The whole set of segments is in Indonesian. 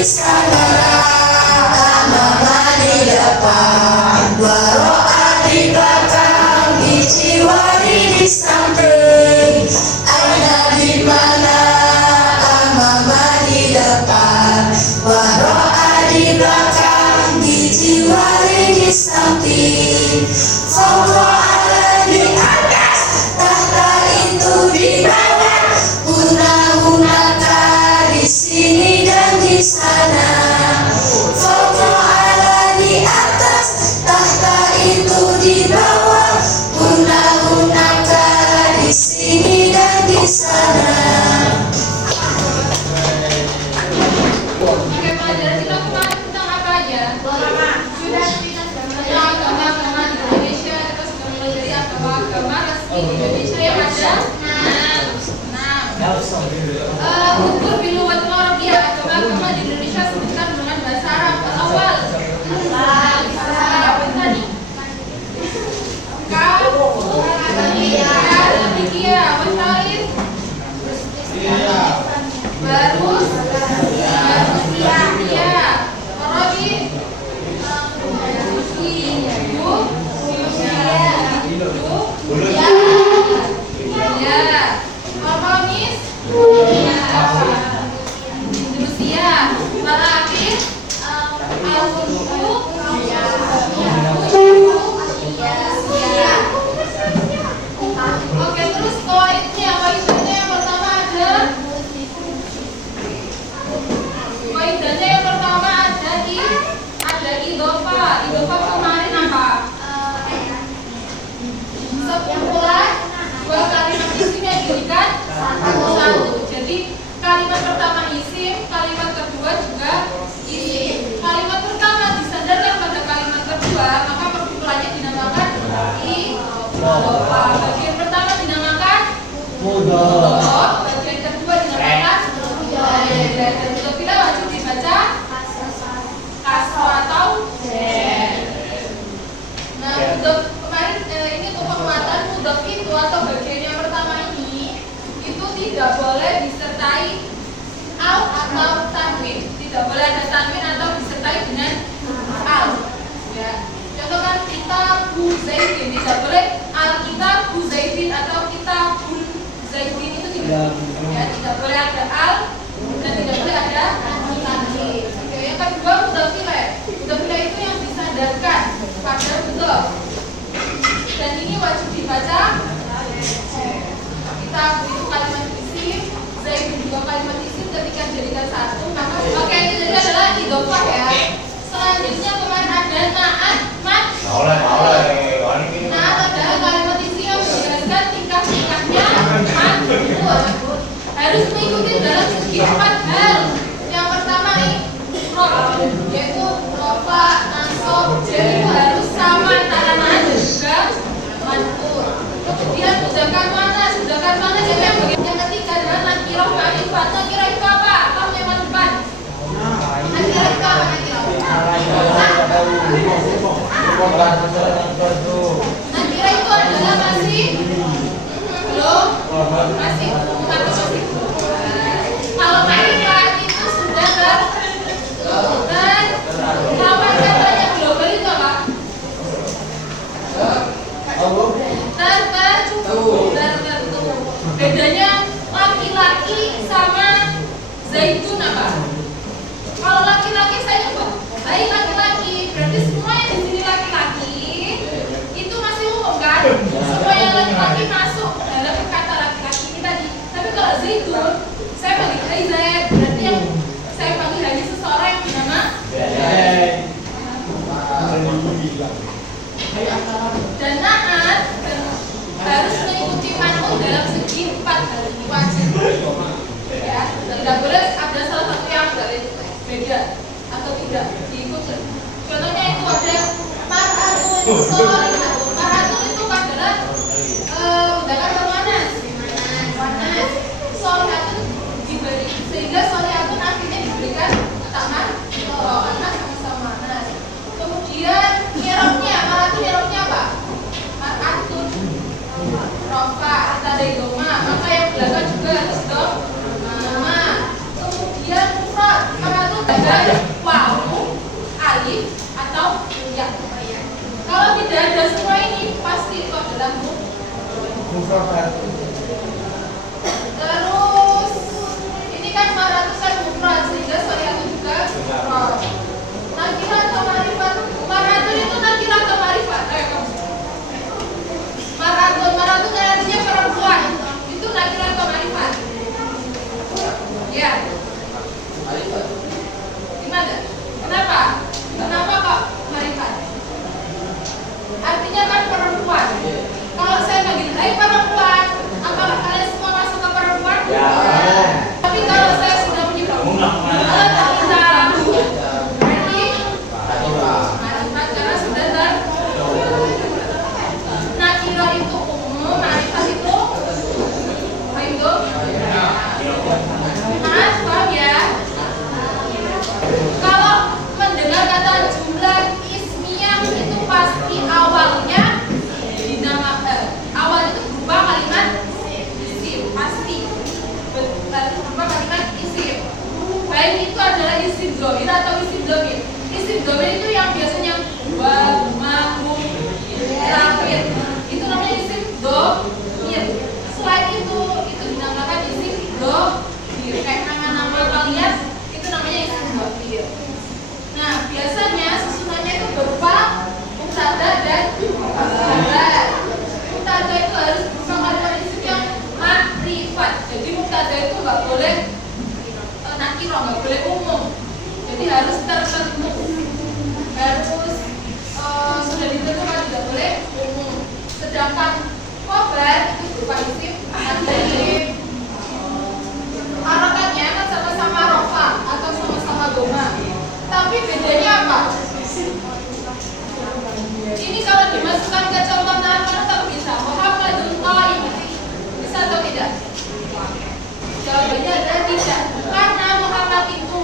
sana, amama di depan, waro'a di belakang, ijiwari di samping. Aina di mana, amama di depan, waro'a di belakang, ijiwari di samping. Fawqa ala di atas, tahta itu di bawah, guna-gunaka di sini dan di sana. Fawqa ala di atas, tahta itu di bawah, guna-gunaka di sini dan di sana. Oke, pelajaran kita kemarin tentang apa aja? Sudah tentang agama di Indonesia, kita sudah mempelajari agama resmi di Indonesia yang ada 6. Ukur bilu wa Arabia, agama di Indonesia sebutkan dengan bahasa Arab. Awal Arab tadi. Arabia, wasaid. Barus. Oke, terus koidnya yang pertama ada. Koidanya yang pertama ada idhofah. Idhofah kemarin apa? Sekumpulan dua kalimat isim yang dijadikan satu. Jadi kalimat pertama isim, kalimat kedua juga isim. Kalimat pertama disandarkan pada kalimat kedua, maka perkumpulannya dinamakan idhofah. Bagian pertama dinamakan mudhof, bagian kedua dinamakan mudhof. Dan bila wajib dibaca kasro atau jen. Nah, mudhof kemarin ini untuk penguatan mudhof itu atau bagian yang pertama ini itu tidak boleh disertai al atau tanwin. Tidak boleh ada tanwin atau disertai dengan al. Ya. Contohkan kitabul zaidin, tidak boleh al kitabul zaidin atau kitabul zaidin, itu tidak. Ya, tidak boleh ada al dan tidak boleh ada tanwin. Oke, yang kedua mudhofilah. Mudhofilah itu yang disandarkan pada mudhof. Dan ini wajib dibaca. Kitab itu kalimat isim, zaidin juga kalimat isim, ketika dijadikan satu maka oke, itu jadi adalah idhofah ya. Selanjutnya kemarin ada na'at, mat. Na'at adalah kalimat isim yang menjelaskan tingkah-tingkahnya mat. Harus mengikuti dalam segi 4 hal. Yang pertama yaitu rofa, nasab, jadi itu harus sama antara na'at dan juga man'ut. Kemudian sedangkan mana jadi yang ketiga adalah nakirah ma'rifat. Nakirah itu apa? Kamu yang paling depan. Nakirah itu apa? Nakirah itu adalah masih belum masih. Kalau ma'rifat itu sudah lawan kata yang global itu apa? Tertentu. Bedanya laki-laki sama zaitun apa? Kalau laki-laki saya coba, hai laki-laki, berarti semua yang di sini laki-laki itu masih umum kan? Semua yang laki-laki masuk dalam kata laki-laki ini tadi. Tapi kalau zaitun, saya panggil hai Zaid, berarti yang saya panggil hanya seseorang yang bernama dan na'at harus mengikuti man'ut dalam segi 4 hal ini wajib. Ya, tidak boleh ada salah satu yang beda atau tidak diikuti. Contohnya itu ada mar'atun sholihatun. Mar'atun itu adalah menggunakan bermanas. Sholihatun diberi sehingga sholihatun akhirnya diberikan taman karena sama-sama manas. Kemudian nyeroknya, mar'atun nyeroknya apa? Mar'atun rofa ada idoma, maka yang belakang juga harus doma. Kemudian mufrad, mar'atun ada Terus ini kan maratusan mufrad sehingga saya juga nakira atau marifat. Maratun itu nakira atau marifat? Ayo kamu. Maratun artinya perempuan. Itu nakira atau marifat? Ya. Gimana? Kenapa? Kenapa kok marifat? Artinya kan perempuan. Kalau saya manggil, hai perempuan, apakah kalian semua masuk ke perempuan? Ya. Tapi kalau saya sudah menyebut, berarti marifat karena sudah nakira itu umum, marifat itu itu. Mas, paham ya? Kalau mendengar kata jumlah ismiyah itu pasti awalnya awal itu berupa kalimat isim, pasti berupa kalimat isim. Baik itu adalah isim dhamir atau isim dhamir. Isim dhamir itu yang biasanya wa, ma, hum, terakhir itu namanya isim dhamir. Selain itu dinamakan isim dhamir. Kayak nama-nama kalian itu namanya isim dhamir. Nah, biasanya susunannya itu berupa mubtada dan khabar. Mubtada itu harus berupa kalimat isim yang makrifat. Jadi mubtada itu nggak boleh nakiro, nggak boleh umum. Jadi harus tertentu. Harus sudah ditentukan tidak boleh umum. Sedangkan khabar itu berupa isim makrif. Harakatnya kan sama-sama rofa atau sama-sama doma. Tapi bedanya apa? Ini kalau dimasukkan ke contoh nama tak bisa. Muhammadun Qaim bisa atau tidak? Jawabannya adalah tidak. Karena Muhammad itu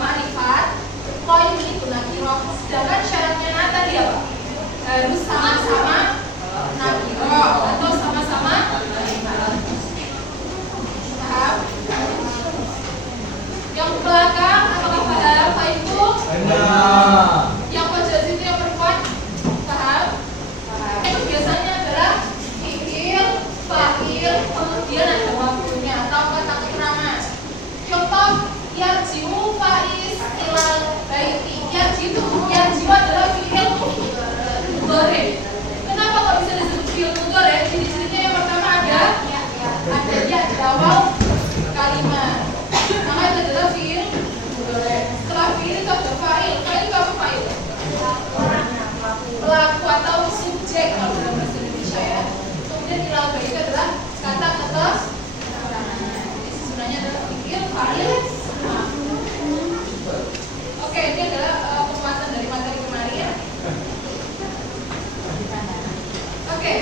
makrifat, Qaim itu nakiro. Sedangkan syaratnya tadi apa? Harus sama-sama nakiro atau sama-sama makrifat. Paham? Yang belakang apakah paham? Pak Ibu? Yang pojok itu yang perempuan? Paham? Itu biasanya adalah fi'il, fa'il, kemudian ada waktunya atau kata kerama. Contoh yarji'u faiz ilal baiti. Yarji'u adalah fi'il mudhari. Kenapa kok bisa disebut fi'il mudhari? Ciri-cirinya yang pertama ada ya di awal kalimat. Maka itu adalah fi'il mudhari. Setelah fi'il itu ada fa'il. Kali itu apa fa'il? Pelaku atau subjek kalau dalam bahasa Indonesia ya. Kemudian ilal baiti itu adalah kata keterangan. Jadi sebenarnya adalah fi'il fa'il. Oke, ini adalah penguatan dari materi kemarin. Oke.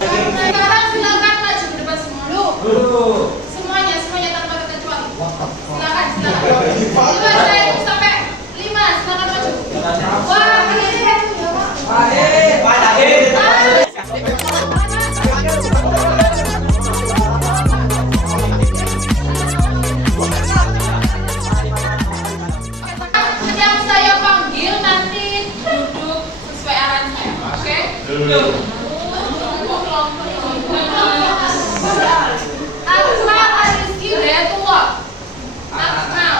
Sekarang silakan maju ke depan semua dulu. Semuanya tanpa terkecuali. Silakan. Coba saya hitung sampai 5. Silakan maju. Wah, yang saya panggil nanti duduk sesuai arahan saya. Oke? Asma Rizki Hidayatullah. Akmal.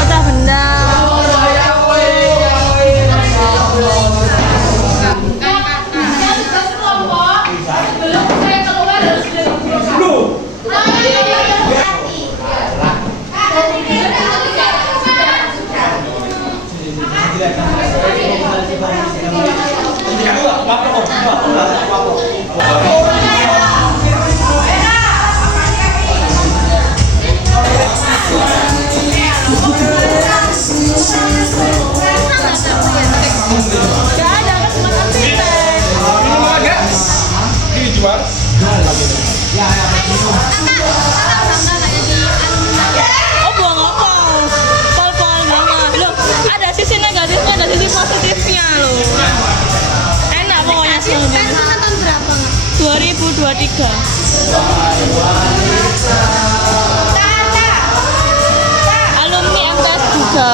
Patah benda. Yang sudah sekelompok, sebelum saya keluar harus sudah dikumpulkan. Gak ada kan cuma nanti teh. Dijual. Oh bohong apa? Pol-pol banget. Loh, ada sisi negatifnya, ada sisi positifnya loh. Enak pokoknya semua. Tahun berapa? 2023. Alumni MTS juga.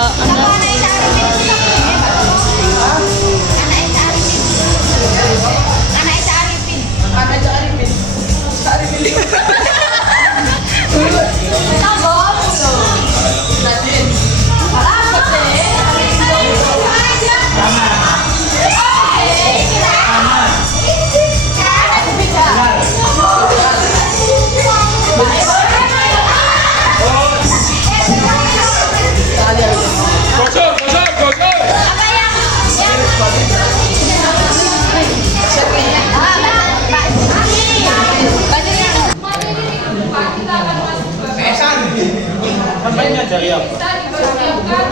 Gosok, gosok, gosok. Bisa dipersiapkan.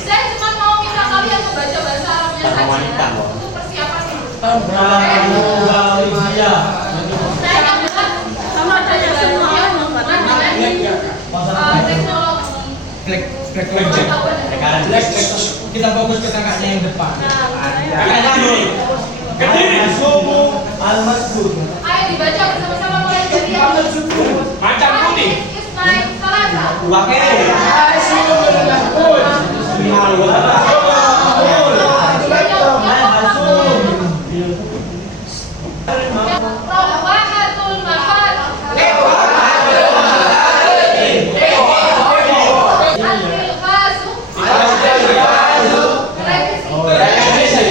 Saya cuma mau minta kalian membaca bahasa Arabnya saja untuk persiapan ini. Saya akan bilang sama saja yang berhubungan dengan teknologi. Kita fokus ke kakaknya yang depan. Ayo dibaca bersama-sama mulai dari yang Macam putih. Ismail Salasa. Rawahatul Mahal. Al-Ghazu. Revisi.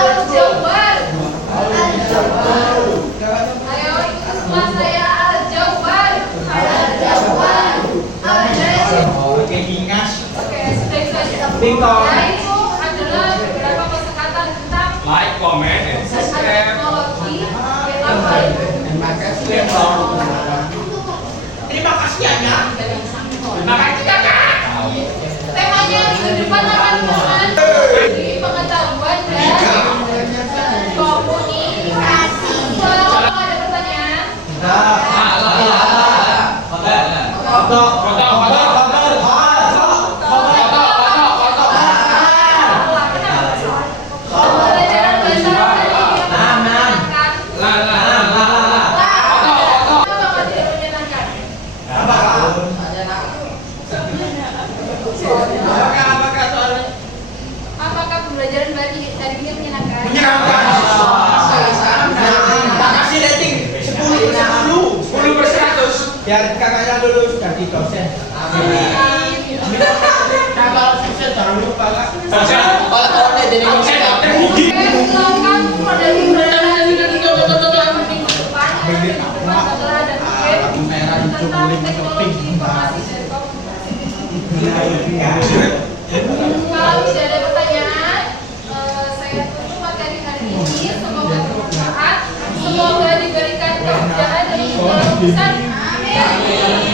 Al-Jawwal. Ayo ikut semua saya Al-Jawwal. Al-Jawwal. Oke, Ingas. Oke, sudah. Bingkong. Nah, itu adalah beberapa kosakata tentang Like, comment, and subscribe. teknologi yang baik. Terima kasih Anya. Terima kasih kakak. Temanya minggu depan akan mengenai pengetahuan dan komunikasi. Kalau ada pertanyaan, Foto, foto. pembelajaran bahasa Arab tadi yang menyenangkan. Apa tidak menyenangkan? Apakah pembelajaran hari ini menyenangkan? Kasih rating 10/10. 10/100. Biar kakaknya lulus jadi dosen. Amin. Nah, kalau sukses jangan lupa Kak. Saya Oleh-oleh dari saya dokter gigi. Silakan dari minggu depan dan lampu merah hijau tentang kuning masuk pink. teknologi informasi dan komunikasi. Kalau tidak ada pertanyaan, saya tutup materi hari ini. Semoga bermanfaat, semoga diberikan kemudahan dari segala urusan. Amin.